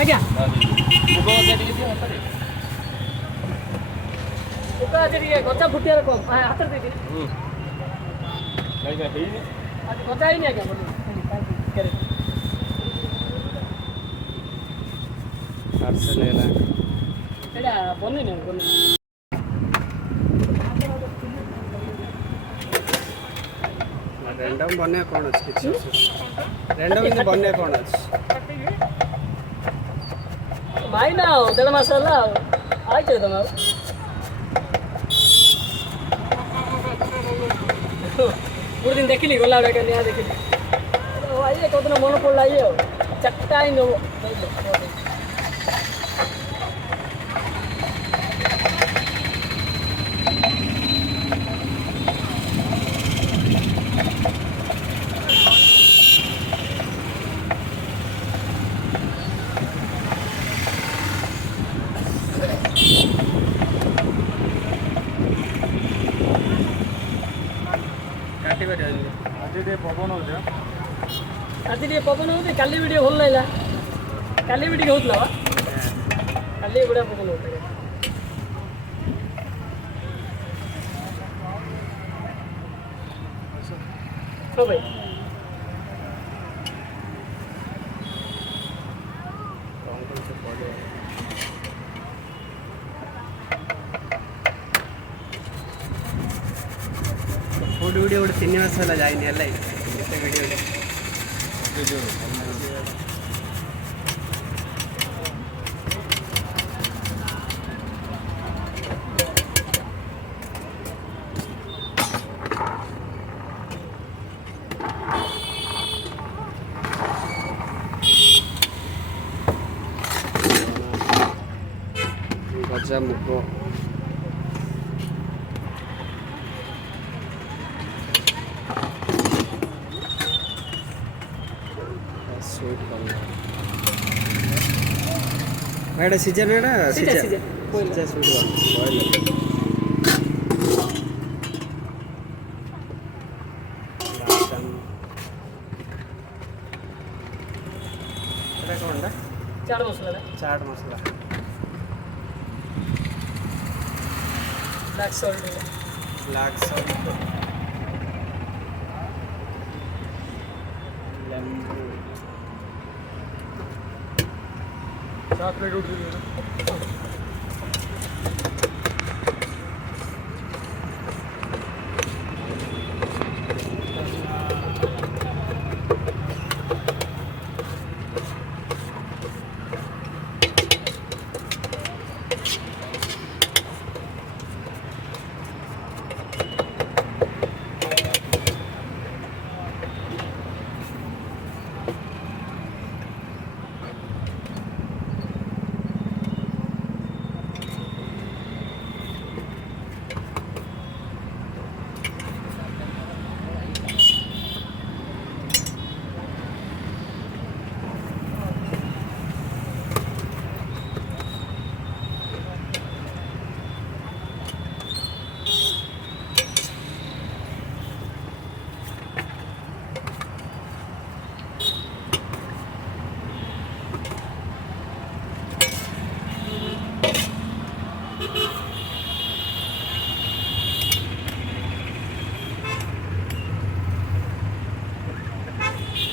ଆଜ୍ଞା ଗଛା ଫୁଟିବାର କମ୍ ହାତରେ ଦେଇଦେବି ଗଛା ହେଇନି ଆଜ୍ଞା ଏଇଟା ବନେଇନି रैंडम बने कौन अच्छी किसी रैंडम इन बने कौन अच्छी भाई ना देढ़ मास होला आइछ तमे पूरे दिन देखिली गला बेटा निया देखिली भाई ये कदन मन पड़ला ये चट्टा ही नो आज पवन हो आज पवन हो काली वीडियो भल लगा काली वीडियो होता काली बढ़िया पवन होता हाँ भाई फूड वीडियो गोटे 3 मास है जाइनि है वीडियो गजा मुग स्वीट कॉर्न एटा सीजन एटा सीजन सीजन बोल स्वीट कॉर्न बॉयल एटा कोनटा चाट मसला ब्लैक सॉल्ट लेमन 7 प्लेट उठ गई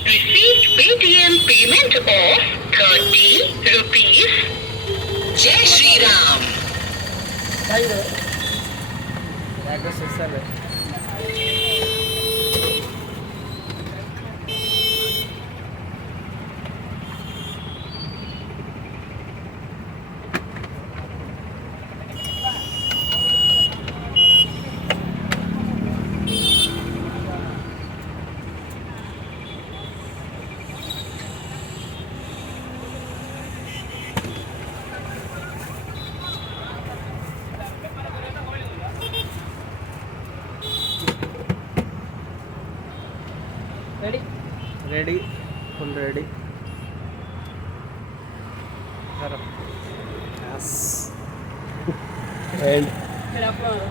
Received Paytm payment of 30 rupees. Jai Shri Ram. भाई एगो स्पेशल है ready ready full ready yes and फिर आप